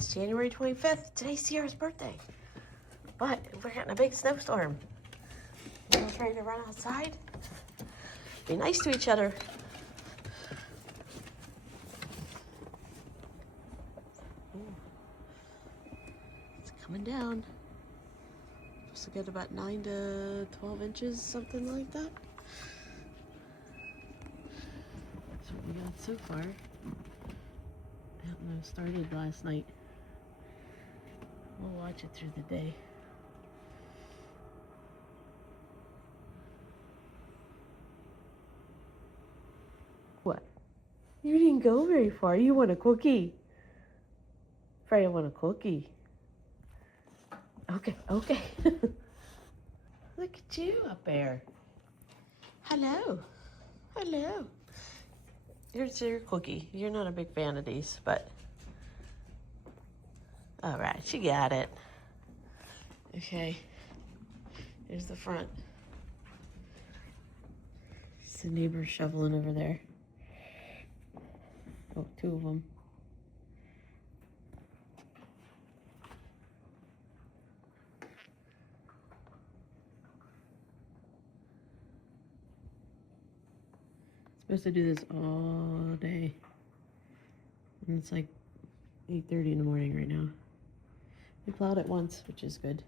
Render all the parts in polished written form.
It's January 25th. Today's Sierra's birthday. But we're getting a big snowstorm. We're ready to run outside. Be nice to each other. It's coming down. Supposed to get about 9 to 12 inches, something like that. That's what we got so far. I don't know, it started last night. We'll watch it through the day. What? You didn't go very far. You want a cookie? Freya want a cookie. Okay, okay. Look at you up there. Hello. Hello. Here's your cookie. You're not a big fan of these, but... All right, she got it. Okay. Here's the front. It's the neighbor shoveling over there. Oh, 2 of them. Supposed to do this all day. And it's like 8:30 in the morning right now. We plowed it once, which is good.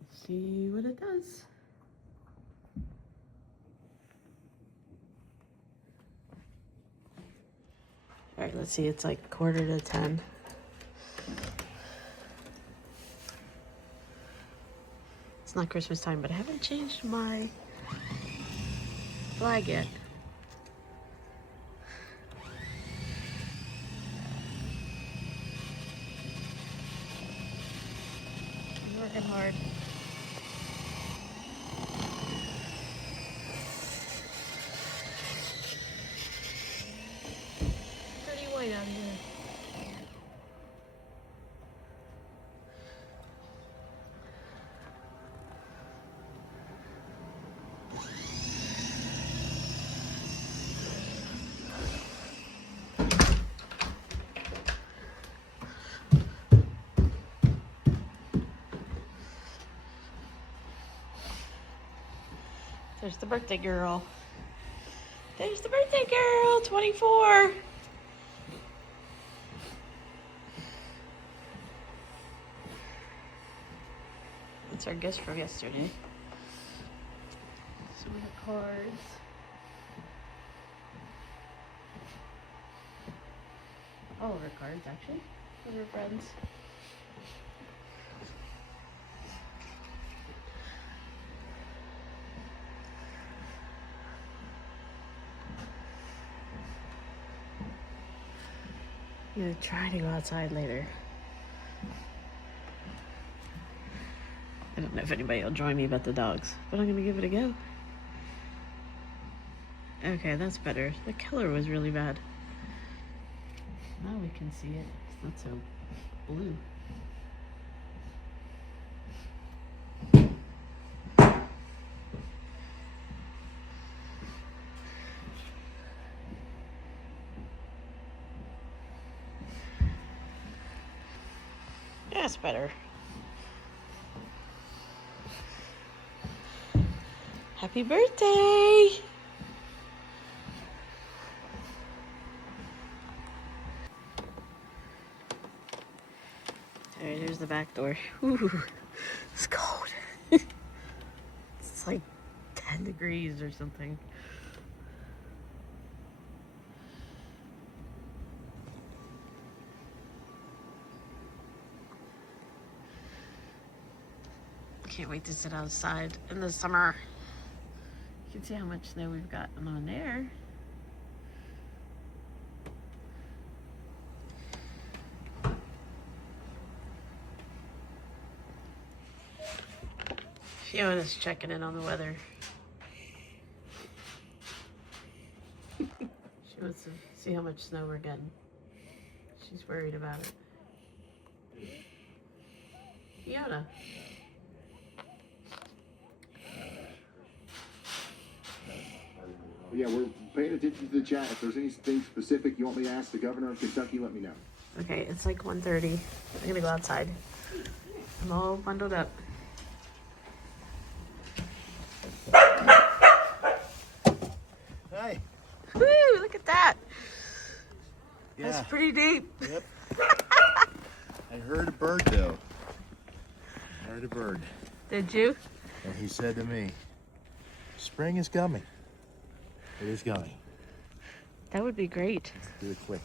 Let's see what it does. All right, let's see, it's like 9:45. It's not Christmas time, but I haven't changed my flag yet. I'm working hard. Pretty white out here. There's the birthday girl. There's the birthday girl, 24. That's our gift from yesterday. So we have cards. All of her cards, actually, with her friends. I'm gonna try to go outside later. I don't know if anybody will join me but the dogs, but I'm gonna give it a go. Okay, that's better. The color was really bad. Now we can see it. It's not so blue. That's better. Happy birthday! Alright, here's the back door. Ooh, it's cold. It's like 10 degrees or something. Can't wait to sit outside in the summer. You can see how much snow we've gotten on there. Fiona's checking in on the weather. She wants to see how much snow we're getting. She's worried about it. Fiona. Yeah, we're paying attention to the chat. If there's anything specific you want me to ask the governor of Kentucky, let me know. Okay, it's like 1:30. I'm gonna go outside. I'm all bundled up. Hi. Woo! Look at that. Yeah. That's pretty deep. Yep. I heard a bird though. I heard a bird. Did you? And he said to me, spring is coming. It is coming. That would be great. Do it quick.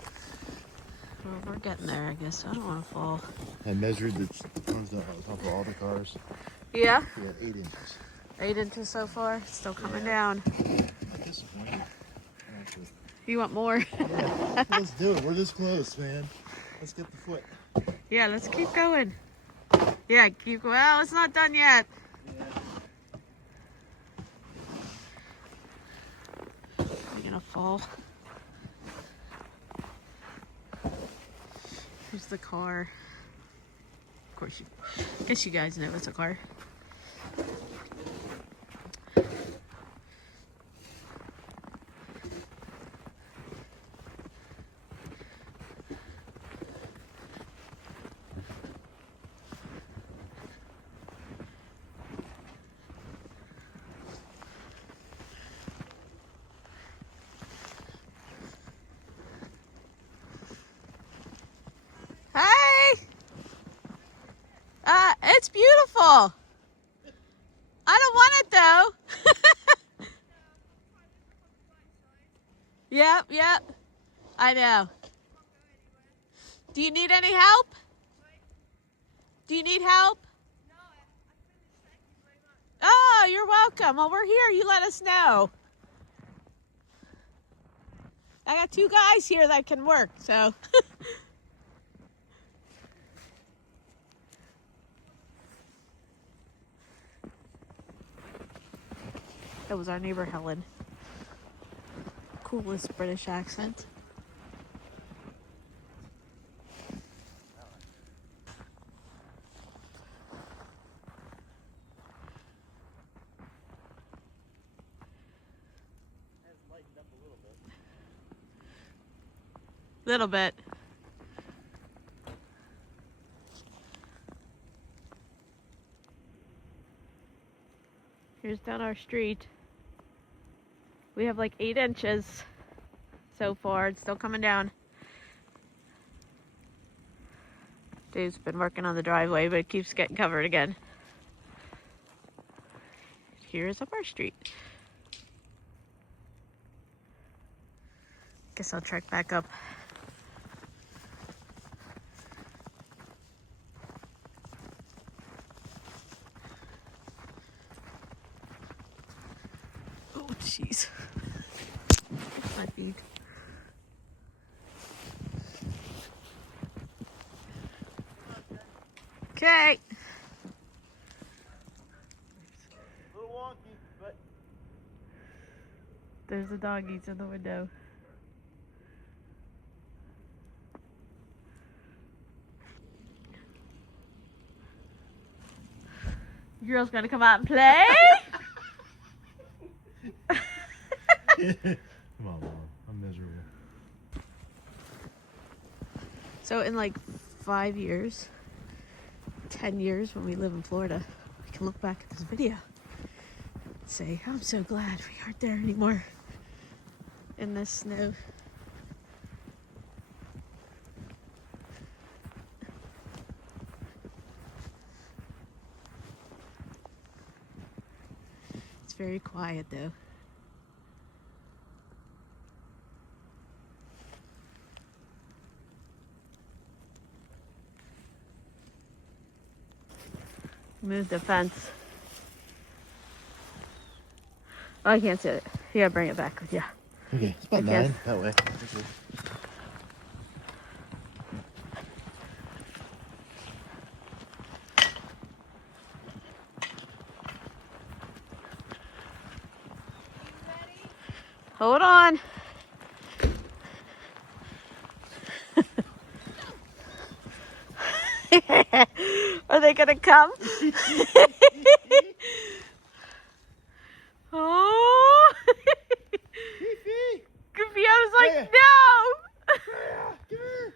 Well, we're getting there, I guess. I don't want to fall. I measured the ones on top of all the cars. Yeah? Yeah, 8 inches. 8 inches so far. Still coming Yeah. down. Not disappointed. Actually. You want more? Yeah, let's do it. We're this close, man. Let's get the foot. Yeah, let's keep going. Yeah, keep going. Well, it's not done yet. You're gonna fall. Here's the car. Of course, I guess you guys know it's a car. Hey! It's beautiful. I don't want it though. Yep, yep. I know. Do you need any help? Do you need help? Oh, you're welcome. Well, we're here. You let us know. I got 2 guys here that can work, so. That was our neighbor Helen. Coolest British accent. Little bit. Here's down our street. We have like 8 inches so far. It's still coming down. Dave's been working on the driveway, but it keeps getting covered again. Here's up our street. Guess I'll trek back up. Oh, jeez. My feet. Okay. A little wonky, but There's the doggies in the window. You girls gonna come out and play? come on, Mom. I'm miserable. So in like 5 years, 10 years when we live in Florida, we can look back at this video and say, I'm so glad we aren't there anymore in this snow. It's very quiet though. Move the fence. Oh, I can't see it. You gotta bring it back with you. Okay, it's about I guess. 9 that way. Hold on. Are they gonna come? Oh! Goofy, I was like, Hey. no! Come here.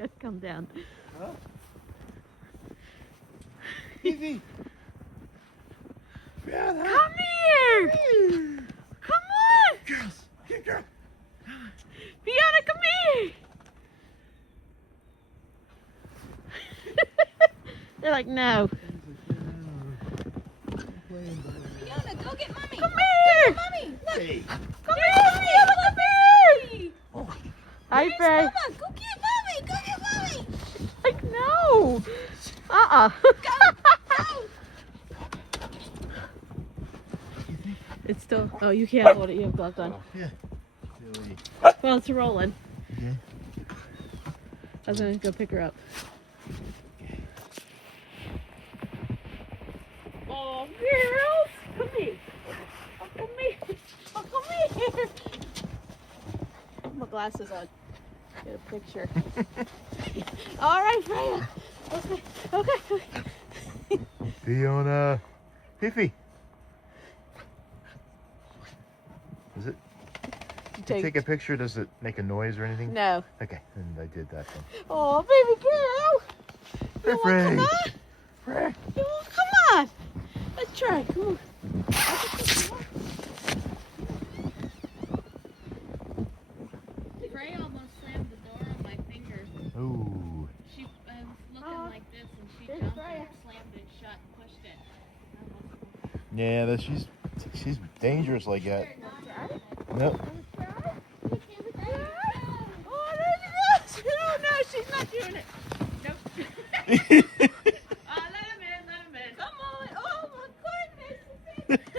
gotta come down. Huh? Fifi! Fiona! Come here! Come on! Girls! Here, girl! Fiona, come here! They're like, no. Fiona, go get mommy. Come here! Mommy, look. Hey! Come here, Fiona, come here! Hi, Where's Faye. Mama? Go get mommy. Go get mommy. Like, no. Uh-uh. It's still, oh, you can't hold it. You have gloves on. Yeah. Silly. Well, it's rolling. Okay. I was gonna go pick her up. Oh, girls! Come here! Oh, come here! Oh, come here! Put my glasses on. Get a picture. All right, Freya. Okay. Fiona! Fifi! Does it take a picture? Does it make a noise or anything? No. Okay, and I did that then. Oh, baby girl! You wanna come on? Frey! You wanna come on? Let's try. Come on. Frey almost slammed the door on my finger. Ooh. She I was looking like this and she there's jumped Freya. and slammed it shut and pushed it. Yeah, she's dangerous like that. Nope. Oh, there she goes! Oh, no, she's not doing it. Nope. Let him in. Come on. Oh my goodness.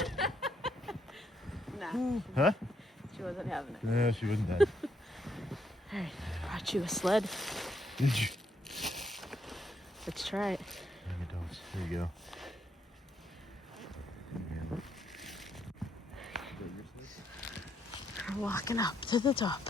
No, Huh? she wasn't having it. No, she wasn't that. All right, brought you a sled. Did you? Let's try it. There you go. We're walking up to the top.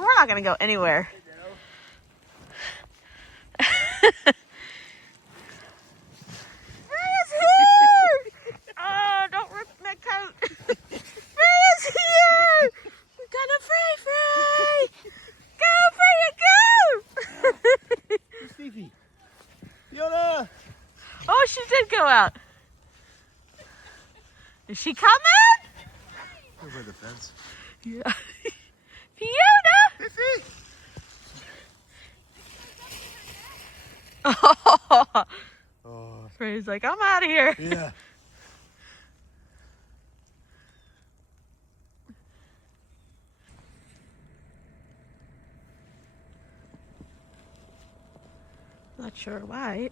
We're not gonna go anywhere. Freya's here! Oh, don't rip my coat. Freya's here! We're gonna Frey! Go, Freya, go! Fifi! Fiona! Oh, she did go out. Is she coming? Over the fence. Yeah. Fiona! Fifi! Oh, Oh, Frey's like, I'm out of here. yeah. Not sure why,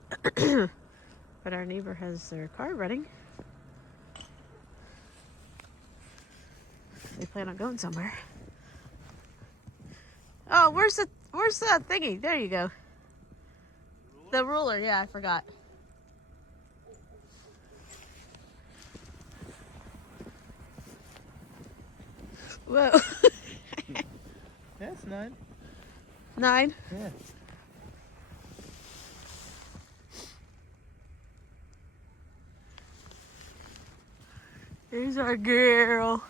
but our neighbor has their car running. They plan on going somewhere. Oh, where's the thingy? There you go. The ruler, yeah, I forgot. Whoa. That's 9. 9. Yeah. There's our girl.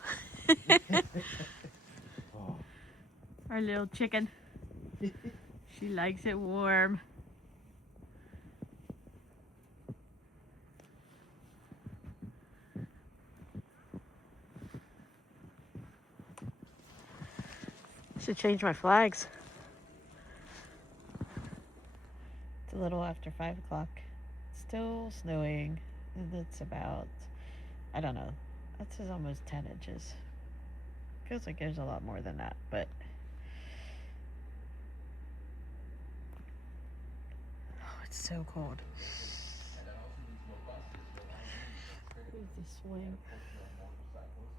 Oh. Our little chicken. She likes it warm. Should change my flags. It's a little after 5 o'clock. Still snowing. It's about, I don't know, that's almost 10 inches. Feels like there's a lot more than that, but oh, it's so cold. Here's the swing.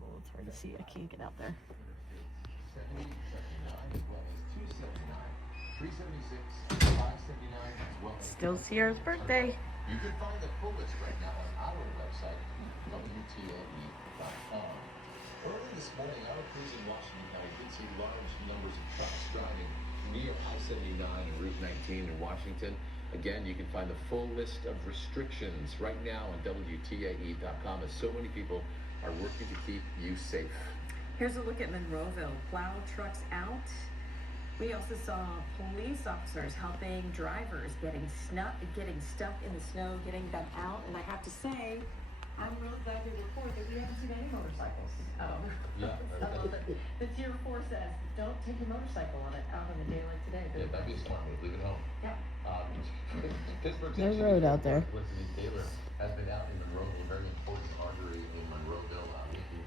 Oh, it's hard to see. I can't get out there. Still Sierra's birthday. You can find the full list right now on our website, WTAE.com. Early this morning, our crews in Washington County did see large numbers of trucks driving near I-79 and Route 19 in Washington. Again, you can find the full list of restrictions right now on WTAE.com, as so many people are working to keep you safe. Here's a look at Monroeville. Plow trucks out. We also saw police officers helping drivers getting stuck in the snow, getting them out. And I have to say, I'm really glad to report that we haven't seen any motorcycles. Yeah, The Tier 4 says, don't take your motorcycle out on a day like today. yeah, that'd be a smart move. Leave it home. Yeah. Pittsburgh's No road out there. Felicity Taylor has been out in Monroeville, a very important artery in Monroeville, linking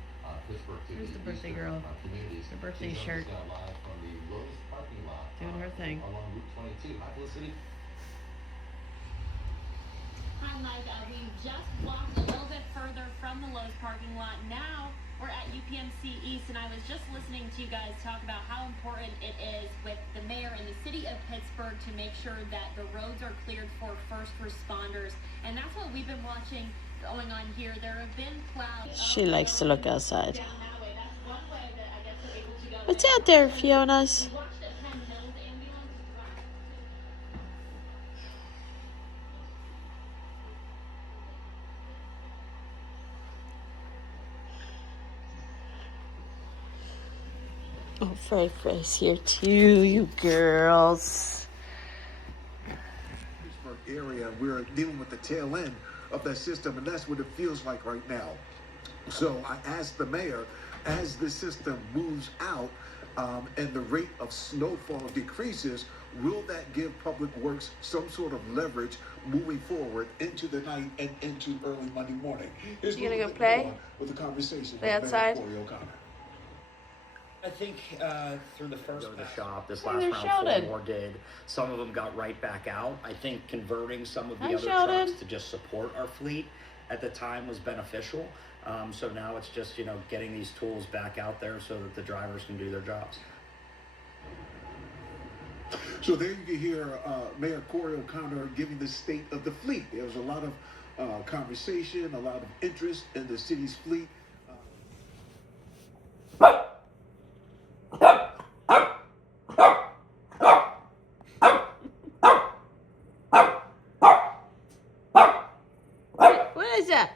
Pittsburgh to Here's the birthday eastern, girl. communities. Her birthday She's shirt. now live from the Lowe's parking lot Doing her thing. along Route 22. Hi, Felicity. Hi, Mike. We just walked a little bit further from the Lowe's parking lot. Now we're at UPMC East, and I was just listening to you guys talk about how important it is with the mayor and the city of Pittsburgh to make sure that the roads are cleared for first responders. And that's what we've been watching going on here. There have been clouds. She likes to look outside. Down that way. That's one way that I guess we're able to go. What's out there, Fiona's? We watched a Penn Hills ambulance drive. Oh, Frey's here too, you girls. Pittsburgh area, we're dealing with the tail end of that system, and that's what it feels like right now. So I asked the mayor, as the system moves out and the rate of snowfall decreases, will that give Public Works some sort of leverage moving forward into the night and into early Monday morning? Here's You gonna what go we're play? on with the conversation Play with Mayor outside? Corey O'Connor. I think through the first Go to the pass, shop. This Hey, last there's round, Sheldon. 4 more did. Some of them got right back out. I think converting some of the Hi, other Sheldon. trucks to just support our fleet at the time was beneficial. So now it's just, getting these tools back out there so that the drivers can do their jobs. So there you can hear Mayor Corey O'Connor giving the state of the fleet. There was a lot of conversation, a lot of interest in the city's fleet. What is that?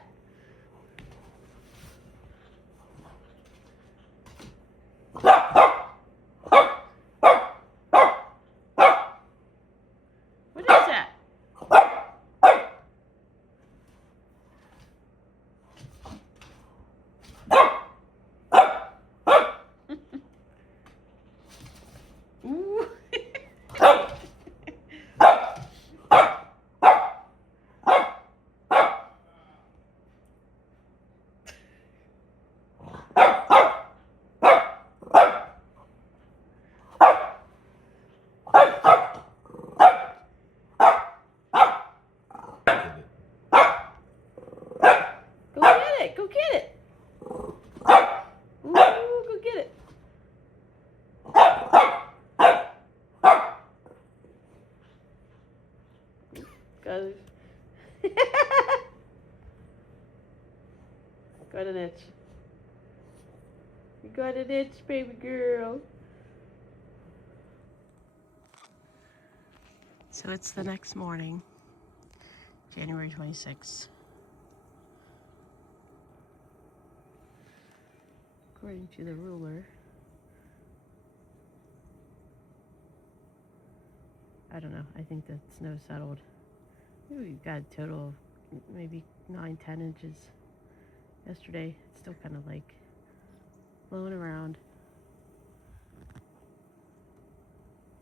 What is that? Ooh. Go get it. Go get it. Ooh, go get it. Got it. Got an itch. You got an itch, baby girl. So it's the next morning, January 26th. According to the ruler, I don't know, I think the snow settled. Maybe we've got a total of maybe 9-10 inches yesterday. It's still kind of like blowing around.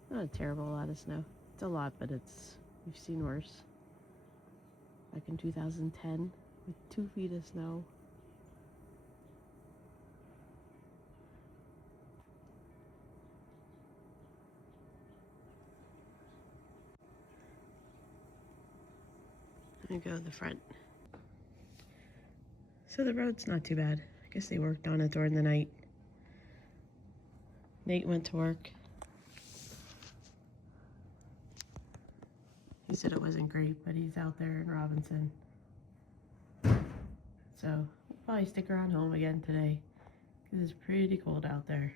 Not a terrible lot of snow. It's a lot, but we've seen worse. Like in 2010 with 2 feet of snow. I'm gonna go to the front. So the road's not too bad. I guess they worked on it during the night. Nate went to work. He said it wasn't great, but he's out there in Robinson. So we'll probably stick around home again today because it's pretty cold out there.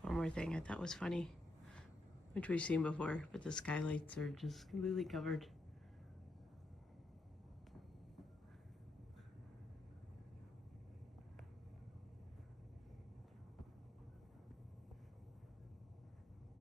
One more thing I thought was funny, which we've seen before, but the skylights are just completely covered.